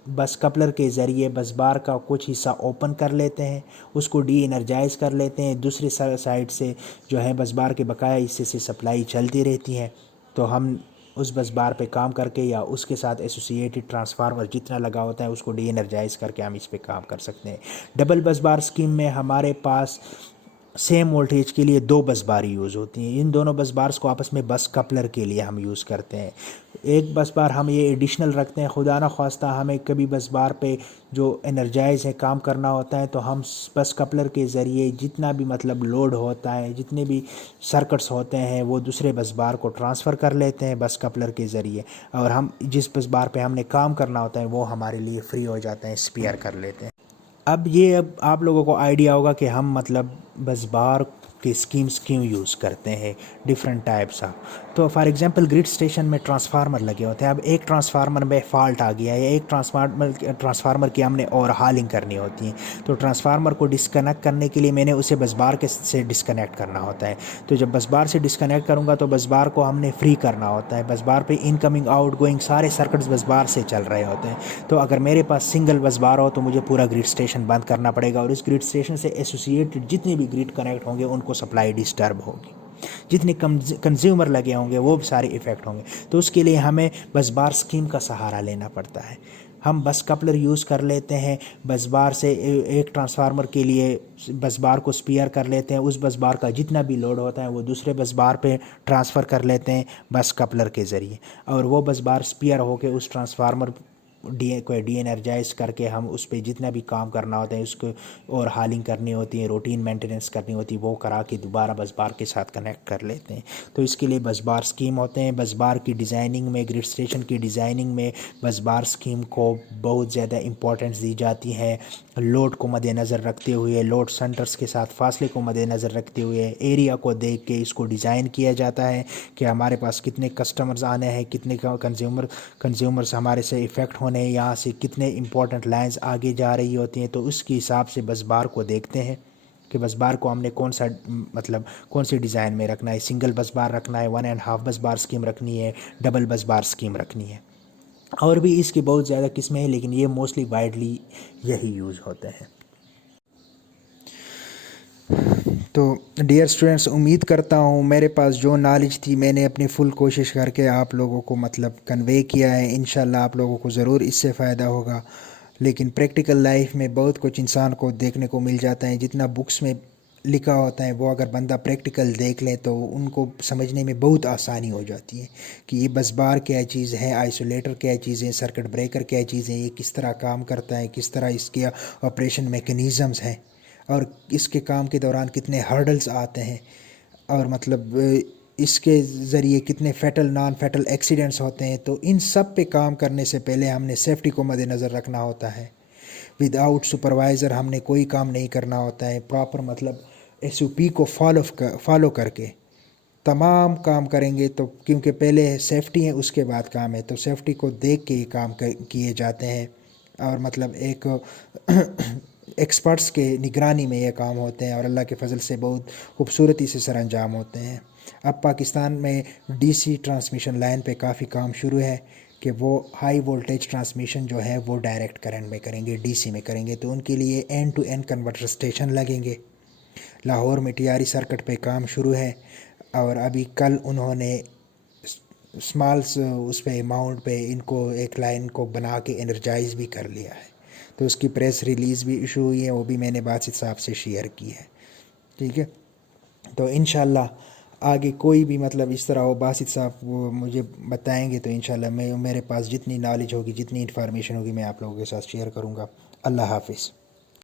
बस कपलर के ज़रिए बस बार का कुछ हिस्सा ओपन कर लेते हैं, उसको डी एनर्जाइज कर लेते हैं, दूसरी साइड से जो है बस बार के बकाया हिस्से से सप्लाई चलती रहती है। तो हम उस बस बार पे काम करके या उसके साथ एसोसिएटेड ट्रांसफार्मर जितना लगा होता है उसको डी एनर्जाइज करके हम इस पे काम कर सकते हैं। डबल बस बार स्कीम में हमारे पास सेम वोल्टेज के लिए दो बस बार यूज़ होती हैं। इन दोनों बस बार्स को आपस में बस कपलर के लिए हम यूज़ करते हैं। एक बस बार हम ये एडिशनल रखते हैं, खुदा ना ख्वास्ता हमें कभी बस बार पे जो एनर्जाइज है काम करना होता है तो हम बस कपलर के ज़रिए जितना भी मतलब लोड होता है, जितने भी सर्किट्स होते हैं वो दूसरे बस बार को ट्रांसफ़र कर लेते हैं बस कपलर के ज़रिए, और हम जिस बस बार पे हमने काम करना होता है वो हमारे लिए फ्री हो जाता है, स्पेयर कर लेते हैं। अब आप लोगों को आइडिया होगा कि हम मतलब बस बार के स्कीम्स क्यों यूज़ करते हैं, डिफरेंट टाइप्स ऑफ। तो फॉर एग्जांपल ग्रिड स्टेशन में ट्रांसफार्मर लगे होते हैं। अब एक ट्रांसफार्मर में फ़ॉल्ट आ गया है, एक ट्रांसफार्मर की हमने और हालिंग करनी होती है, तो ट्रांसफार्मर को डिस्कनेक्ट करने के लिए मैंने उसे बस बार के से डिस्कनेक्ट करना होता है। तो जब बस बार से डिस्कनेक्ट करूँगा तो बस बार को हमने फ्री करना होता है। बस बार पे इनकमिंग आउटगोइंग सारे सर्किट्स बस बार से चल रहे होते हैं। तो अगर मेरे पास सिंगल बस बार हो तो मुझे पूरा ग्रिड स्टेशन बंद करना पड़ेगा, और इस ग्रिड स्टेशन से एसोसिएटेड जितने भी ग्रिड कनेक्ट होंगे उनको सप्लाई डिस्टर्ब होगी, जितने कंज्यूमर लगे होंगे वो भी सारे इफ़ेक्ट होंगे। तो उसके लिए हमें बस बार स्कीम का सहारा लेना पड़ता है। हम बस कपलर यूज़ कर लेते हैं, बस बार से एक ट्रांसफार्मर के लिए बस बार को स्पेयर कर लेते हैं, उस बस बार का जितना भी लोड होता है वो दूसरे बस बार पे ट्रांसफ़र कर लेते हैं बस कपलर के ज़रिए, और वो बस बार स्पेयर होकर उस ट्रांसफार्मर डी एनर्जाइज करके हम उस पर जितना भी काम करना होता है उसको और हालिंग करनी होती है, रूटीन मेंटेनेंस करनी होती है, वो करा के दोबारा बस बार के साथ कनेक्ट कर लेते हैं। तो इसके लिए बस बार स्कीम होते हैं। बस बार की डिज़ाइनिंग में, ग्रिड स्टेशन की डिज़ाइनिंग में बस बार स्कीम को बहुत ज़्यादा इंपॉर्टेंस दी जाती है। लोड को मद्देनज़र रखते हुए, लोड सेंटर्स के साथ फासले को मद्देनज़र रखते हुए, एरिया को देख के इसको डिज़ाइन किया जाता है कि हमारे पास कितने कस्टमर्स आने हैं, कितने कंज्यूमर्स हमारे से इफ़ेक्ट होने हैं, यहाँ से कितने इंपॉर्टेंट लाइंस आगे जा रही होती हैं। तो उसके हिसाब से बस बार को देखते हैं कि बस बार को हमने कौन सा मतलब कौन सी डिज़ाइन में रखना है, सिंगल बस बार रखना है, 1.5 बस बार स्कीम रखनी है, डबल बस बार स्कीम रखनी है। और भी इसकी बहुत ज़्यादा किस्में हैं, लेकिन ये मोस्टली वाइडली यही यूज़ होते हैं। तो डियर स्टूडेंट्स, उम्मीद करता हूँ मेरे पास जो नॉलेज थी मैंने अपनी फुल कोशिश करके आप लोगों को मतलब कन्वे किया है। इंशाल्लाह आप लोगों को ज़रूर इससे फ़ायदा होगा। लेकिन प्रैक्टिकल लाइफ में बहुत कुछ इंसान को देखने को मिल जाता है। जितना बुक्स में लिखा होता है वो अगर बंदा प्रैक्टिकल देख ले तो उनको समझने में बहुत आसानी हो जाती है कि ये बस बार क्या चीज़ है, आइसोलेटर क्या चीज़ है, सर्किट ब्रेकर क्या चीज़ है, ये किस तरह काम करता है, किस तरह इसके ऑपरेशन मैकेनिज़म्स हैं, और इसके काम के दौरान कितने हर्डल्स आते हैं, और मतलब इसके ज़रिए कितने फैटल नॉन फैटल एक्सीडेंट्स होते हैं। तो इन सब पे काम करने से पहले हमने सेफ्टी को मद्देनज़र रखना होता है। विदाउट सुपरवाइज़र हमने कोई काम नहीं करना होता है। प्रॉपर मतलब SOP को फॉलो करके तमाम काम करेंगे। तो क्योंकि पहले सेफ्टी है उसके बाद काम है, तो सेफ्टी को देख के ये काम किए जाते हैं, और मतलब एक एक्सपर्ट्स के निगरानी में ये काम होते हैं, और अल्लाह के फजल से बहुत खूबसूरती से सरअंजाम होते हैं। अब पाकिस्तान में DC ट्रांसमिशन लाइन पे काफ़ी काम शुरू है कि वो हाई वोल्टेज ट्रांसमिशन जो है वो डायरेक्ट करंट में करेंगे, DC में करेंगे। तो उनके लिए end to end converter station लगेंगे। लाहौर में TRE सर्किट पे काम शुरू है, और अभी कल उन्होंने स्मॉल उस पे माउंट पे इनको एक लाइन को बना के एनर्जाइज भी कर लिया है। तो उसकी प्रेस रिलीज़ भी इशू हुई है, वो भी मैंने बासित साहब से शेयर की है। ठीक है, तो इंशाल्लाह आगे कोई भी मतलब इस तरह हो बासित साहब वो मुझे बताएंगे, तो इंशाल्लाह मैं मेरे पास जितनी नॉलेज होगी, जितनी इन्फॉर्मेशन होगी मैं आप लोगों के साथ शेयर करूँगा। अल्लाह हाफिज़।